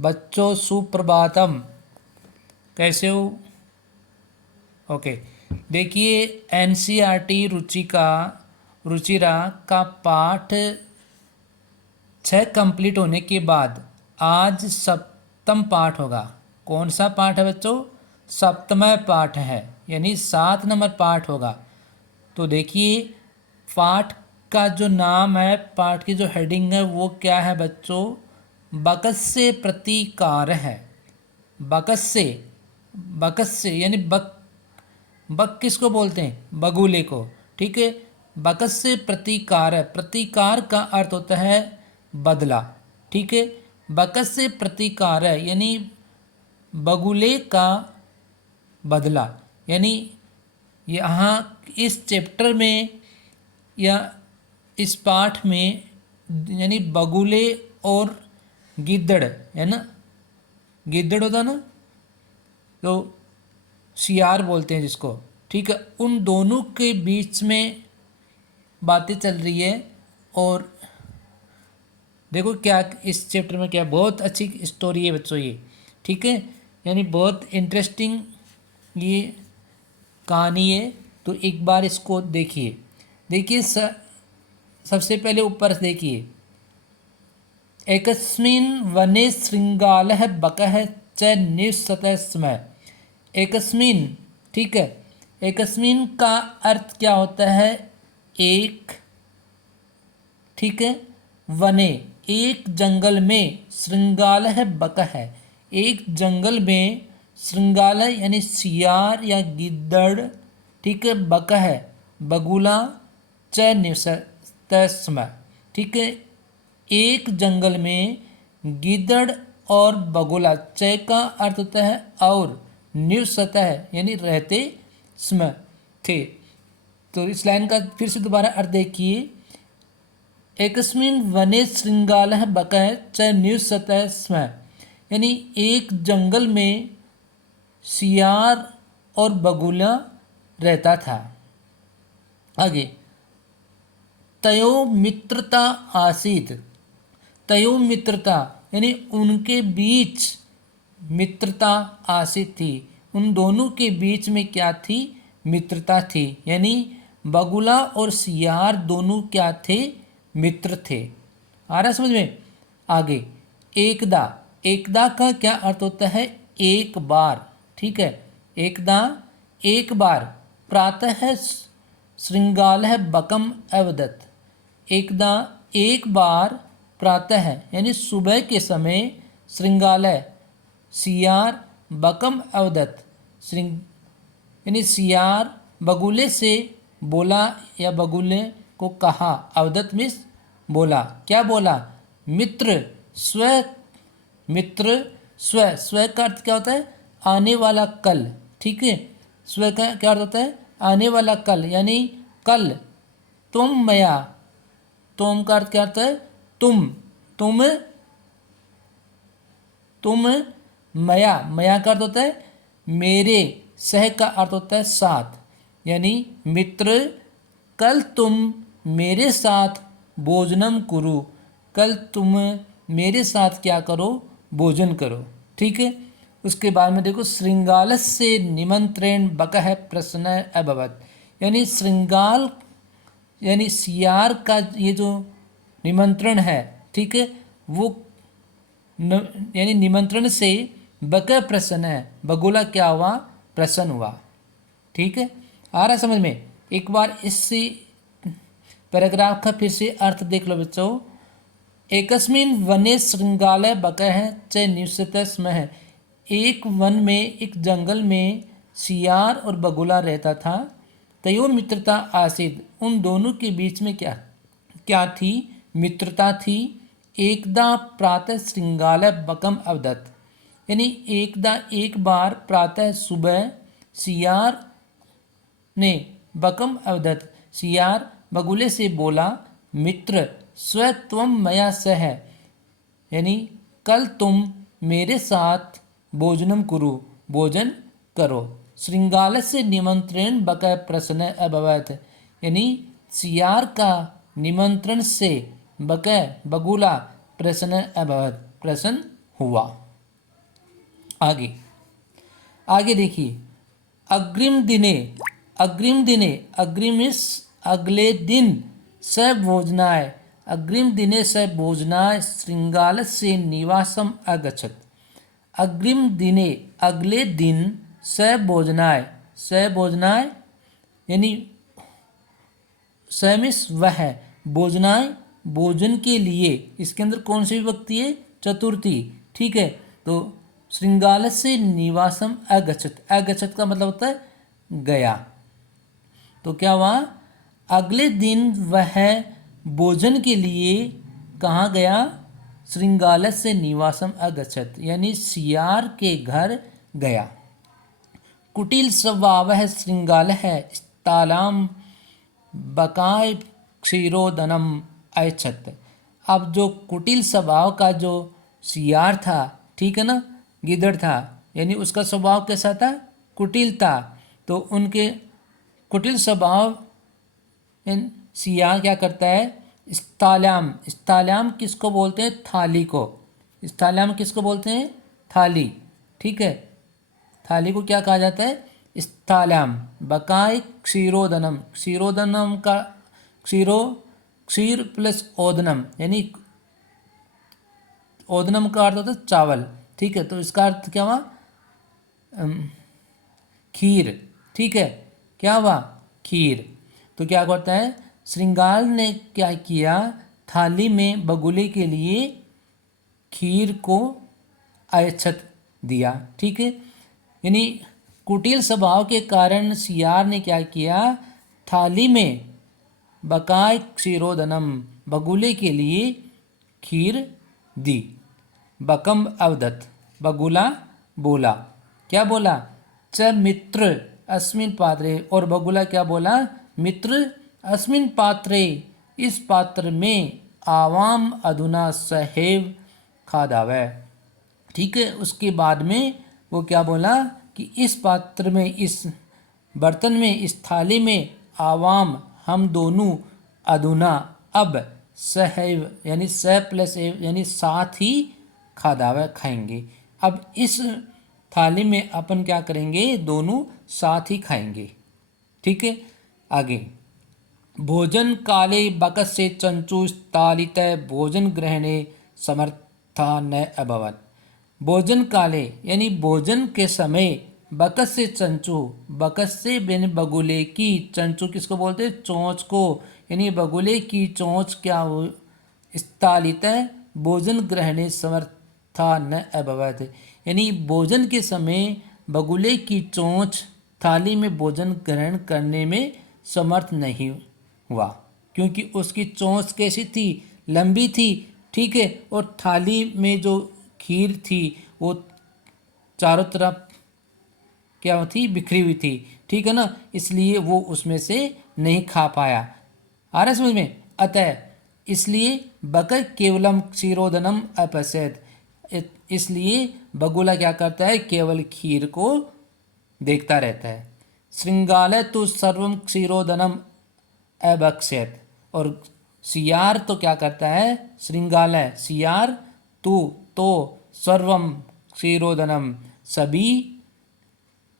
बच्चों सुप्रभातम, कैसे हो? ओके, देखिए एनसीईआरटी रुचिरा का पाठ 6 कंप्लीट होने के बाद आज सप्तम पाठ होगा। कौन सा पाठ है बच्चों? सप्तम पाठ है, यानी 7 नंबर पाठ होगा। तो देखिए पाठ का जो नाम है, पाठ की जो हेडिंग है वो क्या है बच्चों? बकस्य प्रतिकार है। बकस्य, बकस्य यानी बक किसको बोलते हैं? बगुले को। ठीक है, बकस्य प्रतिकार है। प्रतिकार का अर्थ होता है बदला। ठीक है, बकस्य प्रतिकार है यानी बगुले का बदला। यानी यहाँ इस चैप्टर में या इस पाठ में यानी बगुले और गिद्दड़ है ना, गिद्दड़ होता ना, तो सियार बोलते हैं जिसको। ठीक है, उन दोनों के बीच में बातें चल रही है। और देखो क्या इस चैप्टर में क्या बहुत अच्छी स्टोरी है बच्चों ये। ठीक है, यानी बहुत इंटरेस्टिंग ये कहानी है। तो एक बार इसको देखिए। देखिए सबसे पहले ऊपर देखिए, एकस्मिन् वने शृंगालः बकः च निवसतः स्म। एकस्मिन्, ठीक है, एकस्मिन् का अर्थ क्या होता है? एक। ठीक है, वने एक जंगल में, शृंगालः बकः एक जंगल में, शृंगालः यानी सियार या गिद्दड़, ठीक है, बकः बगुला, च निवसतः स्म। ठीक है, एक जंगल में गिद्दड़ और बगुला, च का अर्थ होता है और, निवसतः यानी रहते, स्म थे। तो इस लाइन का फिर से दोबारा अर्थ देखिए, एकस्मिन् वने शृंगालः बकः च निवसतः स्म, यानी एक जंगल में सियार और बगुला रहता था। आगे, तयो मित्रता आसीत। तयो मित्रता यानी उनके बीच मित्रता आसीत थी। उन दोनों के बीच में क्या थी? मित्रता थी। यानी बगुला और सियार दोनों क्या थे? मित्र थे। आ रहा समझ में? आगे, एकदा। एकदा का क्या अर्थ होता है? एक बार। ठीक है, एकदा एक बार, प्रातः शृंगालः बकम अवदत्। एकदा एक बार, प्रातः यानी सुबह के समय, शृंगालय सियार, बकम अवदत् यानी सियार बगुले से बोला या बगुले को कहा। अवदत्त मीन्स बोला। क्या बोला? मित्र स्व। मित्र स्व, स्व का अर्थ क्या होता है? आने वाला कल। ठीक है, स्व का क्या अर्थ होता है? आने वाला कल, यानी कल तुम मया। तुम का अर्थ क्या होता है? तुम। तुम मया, मया का अर्थ होता है मेरे। सह का अर्थ होता है साथ। यानी मित्र, कल तुम मेरे साथ भोजनम कुरु। कल तुम मेरे साथ क्या करो? भोजन करो। ठीक है, उसके बाद में देखो, शृंगालस्य निमंत्रण बकः प्रश्न अभवत्। यानी शृंगाल यानी सियार का ये जो निमंत्रण है, ठीक है, वो यानी निमंत्रण से बकः प्रसन्न है, बगुला क्या हुआ? प्रसन्न हुआ। ठीक है, आ रहा समझ में? एक बार इसी पैराग्राफ का फिर से अर्थ देख लो बच्चों। एकस्मिन् वने शृंगालः बकः च निवसतः स्म। एक वन में, एक जंगल में सियार और बगुला रहता था। तयो मित्रता आसीत, उन दोनों के बीच में क्या क्या थी? मित्रता थी। एकदा प्रातः शृंगालः बकम अवदत्, यानी एकदा एक बार, प्रातः सुबह, सियार ने बकम अवदत् सियार बगुले से बोला, मित्र स्व त्वं मया सह, यानी कल तुम मेरे साथ भोजनम कुरु, भोजन करो। शृंगालस्य निमंत्रण बकः प्रसन्न अभवत्, यानी सियार का निमंत्रण से बकः बगुला प्रसन्न अभवत्, प्रसन्न हुआ। आगे आगे देखिए, अग्रिम दिने, अग्रिम दिने, अग्रिम इस अगले दिन, स भोजनाय, अग्रिम दिने स भोजनाय श्रृंगालस्य निवासम अगच्छत्। अग्रिम दिने, अगले दिन, स भोजनाय, स भोजनाय यानी स मीन्स वह, भोजनाय भोजन के लिए, इसके अंदर कौन सी विभक्ति है? चतुर्थी, ठीक है। तो श्रृंगालस्य निवासम अगच्छत्, अगच्छत् का मतलब होता है गया। तो क्या हुआ? अगले दिन वह भोजन के लिए कहाँ गया? श्रृंगालस्य निवासम अगच्छत्, यानी सियार के घर गया। कुटिल स्वभावः श्रृंगालः तालाम बकाय क्षीरोदनम अयच्छत्। अब जो कुटिल स्वभाव का जो सियार था, ठीक है ना, गिदड़ था, यानी उसका स्वभाव कैसा था? कुटिल था। तो उनके कुटिल स्वभाव सियार क्या करता है? स्थाल्याम, स्थाल्याम किसको बोलते हैं? थाली को। स्थाल्याम किसको बोलते हैं? थाली, ठीक है। थाली को क्या कहा जाता है? स्थाल्याम। बकाय क्षीरोदनम, क्षीरोदनम का क्षीरो, क्षीर प्लस ओदनम, यानी ओदनम का अर्थ होता है चावल, ठीक है। तो इसका अर्थ क्या हुआ? खीर, ठीक है। क्या हुआ? खीर। तो क्या करता है? श्रृंगाल ने क्या किया? थाली में बगुले के लिए खीर को अयच्छत दिया, ठीक है। यानी कुटिल स्वभाव के कारण सियार ने क्या किया? थाली में बकाय क्षीरोदनम, बगुले के लिए खीर दी। बकम अवदत, बगुला बोला, क्या बोला? च मित्र अस्मिन पात्रे, और बगुला क्या बोला? मित्र अस्मिन पात्रे, इस पात्र में आवाम अधुना सहैव खादावै, ठीक है। उसके बाद में वो क्या बोला कि इस पात्र में, इस बर्तन में, इस थाली में आवाम, हम दोनों, अधुना अब, सहैव यानी स प्लस एव यानी साथ ही खादावा खाएंगे। अब इस थाली में अपन क्या करेंगे? दोनों साथ ही खाएंगे, ठीक है। आगे, भोजन काले बकस्य चंचु तालित भोजन ग्रहणे समर्था न अभवन्। भोजन काले यानी भोजन के समय, बकस से चंचू, बकस से बिन बगुले की, चंचू किसको बोलते हैं? चोंच को, यानी बगुले की चोंच क्या हो? स्थालित भोजन ग्रहणे समर्था न अभवत्, यानी भोजन के समय बगुले की चोंच थाली में भोजन ग्रहण करने में समर्थ नहीं हुआ, क्योंकि उसकी चोंच कैसी थी? लंबी थी, ठीक है। और थाली में जो खीर थी वो चारों तरफ क्या थी? बिखरी हुई थी, ठीक है ना, इसलिए वो उसमें से नहीं खा पाया। आ रहा है समझ में? अतः इसलिए बकर केवलम क्षीरोदनम अपश्यत, इसलिए बगुला क्या करता है? केवल खीर को देखता रहता है। श्रृंगाल तो सर्वम क्षीरोदनम अभक्ष्यत, और सियार तो क्या करता है? श्रृंगाल सियार तो सर्वम क्षीरोदनम सभी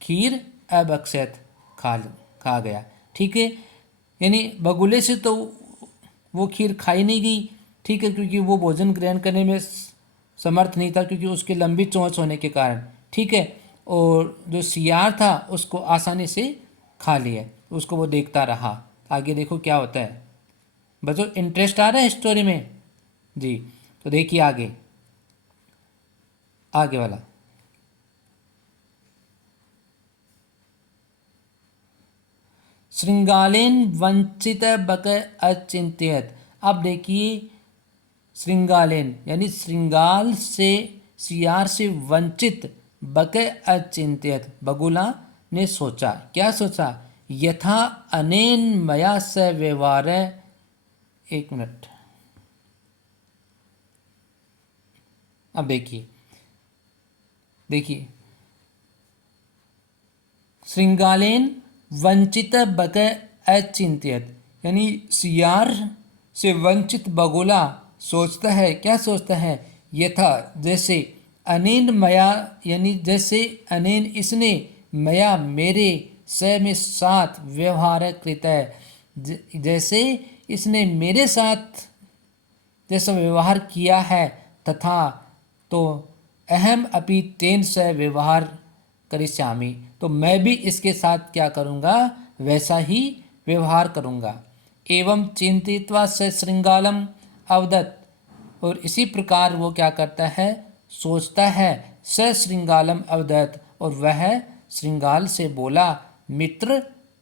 खीर अभक्ष्यत खा गया, ठीक है। यानी बगुले से तो वो खीर खाई नहीं गई, ठीक है, क्योंकि वो भोजन ग्रहण करने में समर्थ नहीं था, क्योंकि उसकी लंबी चोंच होने के कारण, ठीक है। और जो सियार था उसको आसानी से खा लिया, उसको वो देखता रहा। आगे देखो क्या होता है बच्चों, इंटरेस्ट आ रहा है स्टोरी में जी? तो देखिए आगे, आगे वाला, श्रृंगालेन वंचित बक अचिंत्यत। अब देखिए, श्रृंगालेन यानी श्रृंगाल से, सियार से वंचित, बक अचिंत्यत, बगुला ने सोचा, क्या सोचा? यथा अनेन मया स व्यवहार, एक मिनट, अब देखिए, देखिए, श्रृंगालेन वंचित बक अचिंत्यत, यानी सियार से वंचित बगुला सोचता है, क्या सोचता है? यथा जैसे, अनेन मया यानी जैसे अनेन इसने मया मेरे से में साथ व्यवहार कृत है, जैसे इसने मेरे साथ जैसा व्यवहार किया है, तथा तो अहम अपि तेन से व्यवहार करिष्यामि, तो मैं भी इसके साथ क्या करूँगा, वैसा ही व्यवहार करूँगा। एवं चिंतित्वा से श्रृंगालम अवदत्, और इसी प्रकार वो क्या करता है, सोचता है। स श्रृंगालम अवदत्, और वह श्रृंगाल से बोला, मित्र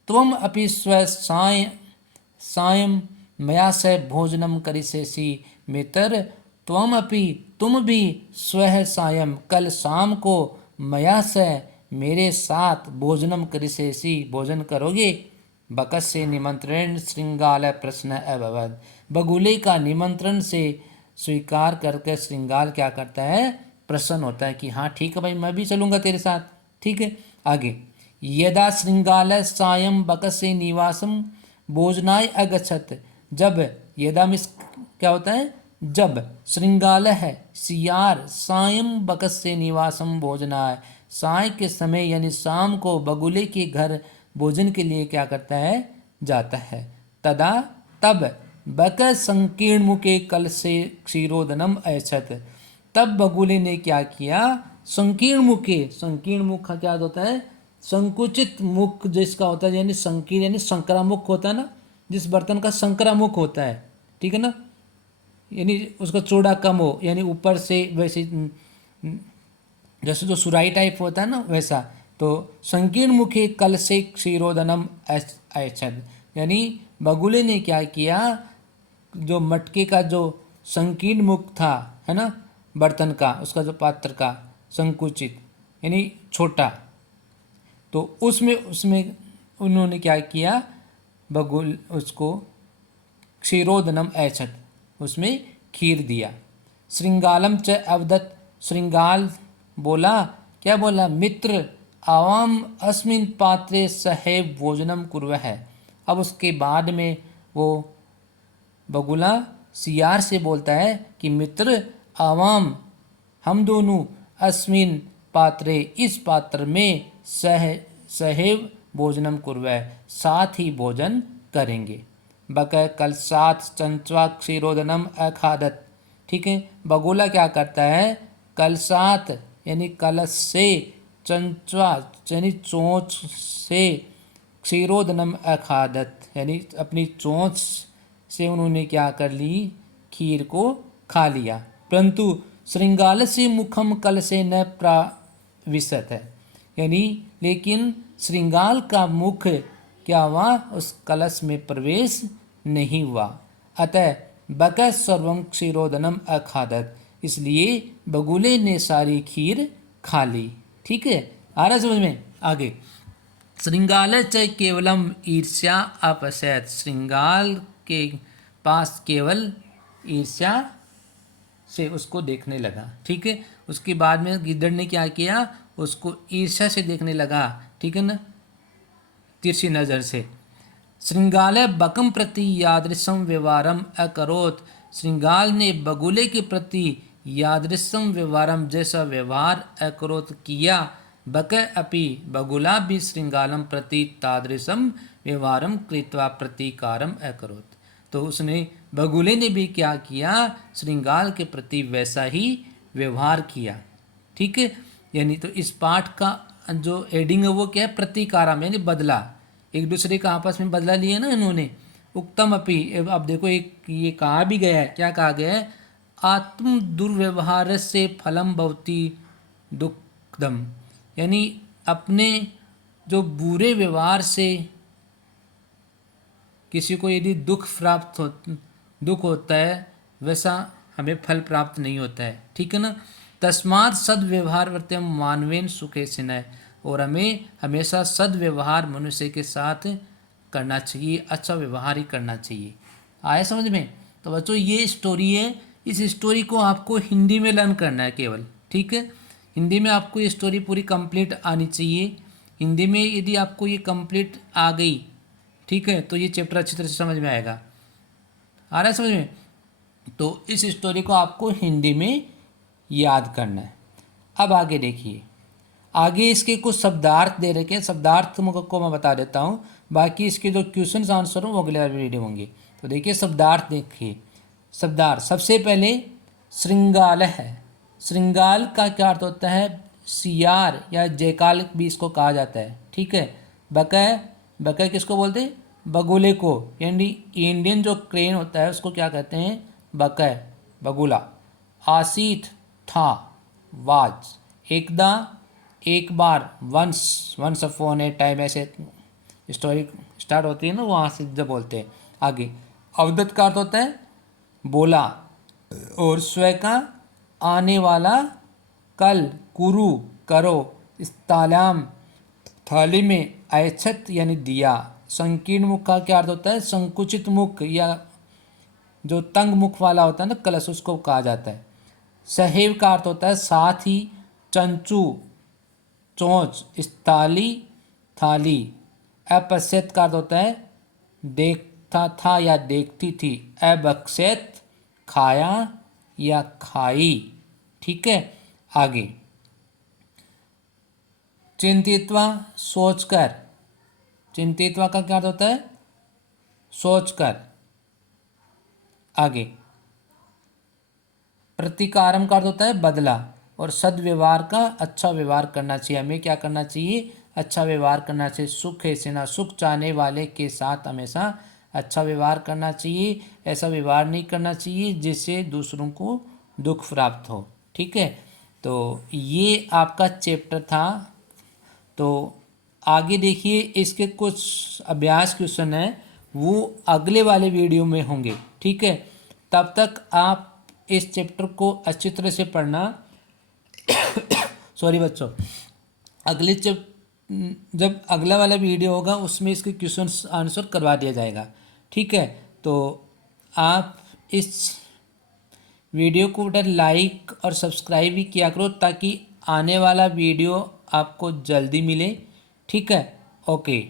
त्वम अपि स्व सायं मया से भोजनम करिष्यसि, मित्र त्वम अपि तुम भी स्वः सायं कल शाम को मया से मेरे साथ भोजनम करिष्यसि भोजन करोगे। बकस्य निमंत्रण श्रृंगाल प्रश्न अभवद, बगुले का निमंत्रण से स्वीकार करके श्रृंगाल क्या करता है, प्रसन्न होता है कि हाँ ठीक है भाई, मैं भी चलूँगा तेरे साथ। ठीक है, आगे। यदा श्रृंगाल सायं बकस्य निवासम भोजनाय अगच्छत, जब यदा मिस क्या होता है, जब श्रृंगाल है सियार सायं बकस्य निवासम भोजनाय, साय के समय यानी शाम को बगुले के घर भोजन के लिए क्या करता है, जाता है। तदा तब बक संकीर्ण मुखे कल से क्षीरोदनम ऐच्छत, तब बगुले ने क्या किया, संकीर्ण मुखे, संकीर्ण मुख का क्या होता है, संकुचित मुख जिसका होता है, यानी संकीर्ण यानी संक्रामुख होता है ना, जिस बर्तन का संक्रामुख होता है, ठीक है ना, यानी उसका चौड़ा कम हो, यानी ऊपर से वैसे जैसे जो सुराई टाइप होता है ना वैसा, तो संकीर्ण मुखे कल से क्षीरोदनम ऐच्छद, यानी बगुले ने क्या किया, जो मटके का जो संकीर्ण मुख था, है ना, बर्तन का, उसका जो पात्र का संकुचित यानी छोटा, तो उसमें उसमें उन्होंने क्या किया, बगुल उसको क्षीरोदनम ऐच्छद, उसमें खीर दिया। श्रृंगालम च अवदत्, श्रृंगाल बोला, क्या बोला, मित्र आवाम अस्मिन पात्रे सहैव भोजनम कुर्वः, अब उसके बाद में वो बगुला सियार से बोलता है कि मित्र आवाम हम दोनों अस्मिन पात्रे इस पात्र में सहैव भोजनम कुर्वः साथ ही भोजन करेंगे। बक कल साथ चंचवा क्षीरोदनम अखादत, ठीक है, बगुला क्या करता है, कल साथ यानी कलश से, चंचवा यानी चोंच से, क्षीरोदनम अखादत यानी अपनी चोंच से उन्होंने क्या कर ली, खीर को खा लिया। परंतु श्रृंगाल से मुखम कल से न प्राविशत है, यानी लेकिन श्रृंगाल का मुख क्या हुआ, उस कलश में प्रवेश नहीं हुआ। अतः बक सर्वम क्षीरोदनम अखादत, इसलिए बगुले ने सारी खीर खा ली। ठीक है, आ रहा समझ में, आगे। श्रृंगाल च केवलम ईर्ष्या अपसैत, श्रृंगाल के पास केवल ईर्ष्या से उसको देखने लगा। ठीक है, उसके बाद में गिद्दड़ ने क्या किया, उसको ईर्ष्या से देखने लगा, ठीक है ना, तिरछी नज़र से। श्रृंगाल बकम प्रति यादृशम व्यवहारम अकरोत, श्रृंगाल ने बगुले के प्रति यादृशम व्यवहारम जैसा व्यवहार अकरोत किया। बक अपि बगुला भी श्रृंगालम प्रति तादृशम व्यवहारम कृत्वा प्रतीकारम अकरोत, तो उसने बगुले ने भी क्या किया, श्रृंगाल के प्रति वैसा ही व्यवहार किया। ठीक है, यानी तो इस पाठ का जो एडिंग है वो क्या है, प्रतीकारम यानी बदला, एक दूसरे का आपस में बदला लिया ना इन्होंने। उक्तम अपि, अब देखो एक ये कहा भी गया है, क्या कहा गया है, आत्म दुर्व्यवहार से फलम भवति दुखदम, यानी अपने जो बुरे व्यवहार से किसी को यदि दुख होता है, वैसा हमें फल प्राप्त नहीं होता है। ठीक है ना, तस्मात् सद्व्यवहार वर्त्यम मानवेन सुखे सिनय, और हमें हमेशा सद्व्यवहार मनुष्य के साथ करना चाहिए, अच्छा व्यवहार ही करना चाहिए। आया समझ में? तो बच्चों ये स्टोरी है, इस स्टोरी को आपको हिंदी में लर्न करना है केवल। ठीक है, हिंदी में आपको ये स्टोरी पूरी कंप्लीट आनी चाहिए। हिंदी में यदि आपको ये कंप्लीट आ गई, ठीक है, तो ये चैप्टर अच्छी तरह से समझ में आएगा। आ रहा है समझ में? तो इस स्टोरी को आपको हिंदी में याद करना है। अब आगे देखिए, आगे इसके कुछ शब्दार्थ दे रखे हैं, शब्दार्थ को मैं बता देता हूँ, बाकी इसके जो क्वेश्चन आंसर हो वो अगले वीडियो होंगे। तो देखिए शब्दार्थ देखिए, शब्दार्थ सबसे पहले श्रृंगाल है। श्रृंगाल का क्या अर्थ होता है? सियार या जयकाल भी इसको कहा जाता है, ठीक है। बकय, बकय किसको बोलते हैं? बगुले को, यानी इंडियन जो क्रेन होता है उसको क्या कहते हैं? बकय, बगुला। आसीत था, वाज। एकदा, एक बार, once, once upon a time, ऐसे स्टोरी स्टार्ट होती है ना, वहाँ से जब बोलते हैं। आगे अवदत का अर्थ होता है बोला, और स्वय का आने वाला, कल, कुरु, करो। इस्तालाम, थाली में, ऐच्छत यानी दिया। संकीर्ण मुख का क्या अर्थ होता है? संकुचित मुख या जो तंग मुख वाला होता है ना कलश, उसको कहा जाता है। सहेव का अर्थ होता है साथ ही। चंचू, चोंच। स्थाली, थाली। अपश्यत का अर्थ होता है देखता था या देखती थी। अबक्षेत, खाया या खाई, ठीक है। आगे चिंतित्वा, सोचकर। चिंतित्वा का क्या अर्थ होता है? सोचकर। आगे प्रतिकारम का अर्थ होता है बदला, और सदव्यवहार का अच्छा व्यवहार करना चाहिए। हमें क्या करना चाहिए? अच्छा व्यवहार करना चाहिए। सुख है सेना, सुख चाहने वाले के साथ हमेशा अच्छा व्यवहार करना चाहिए। ऐसा व्यवहार नहीं करना चाहिए जिससे दूसरों को दुख प्राप्त हो, ठीक है। तो ये आपका चैप्टर था। तो आगे देखिए, इसके कुछ अभ्यास क्वेश्चन हैं, वो अगले वाले वीडियो में होंगे, ठीक है। तब तक आप इस चैप्टर को अच्छी तरह से पढ़ना। सॉरी बच्चों, अगले जब अगला वाला वीडियो होगा उसमें इसके क्वेश्चन आंसर करवा दिया जाएगा, ठीक है। तो आप इस वीडियो को उधर लाइक और सब्सक्राइब भी किया करो, ताकि आने वाला वीडियो आपको जल्दी मिले, ठीक है। ओके।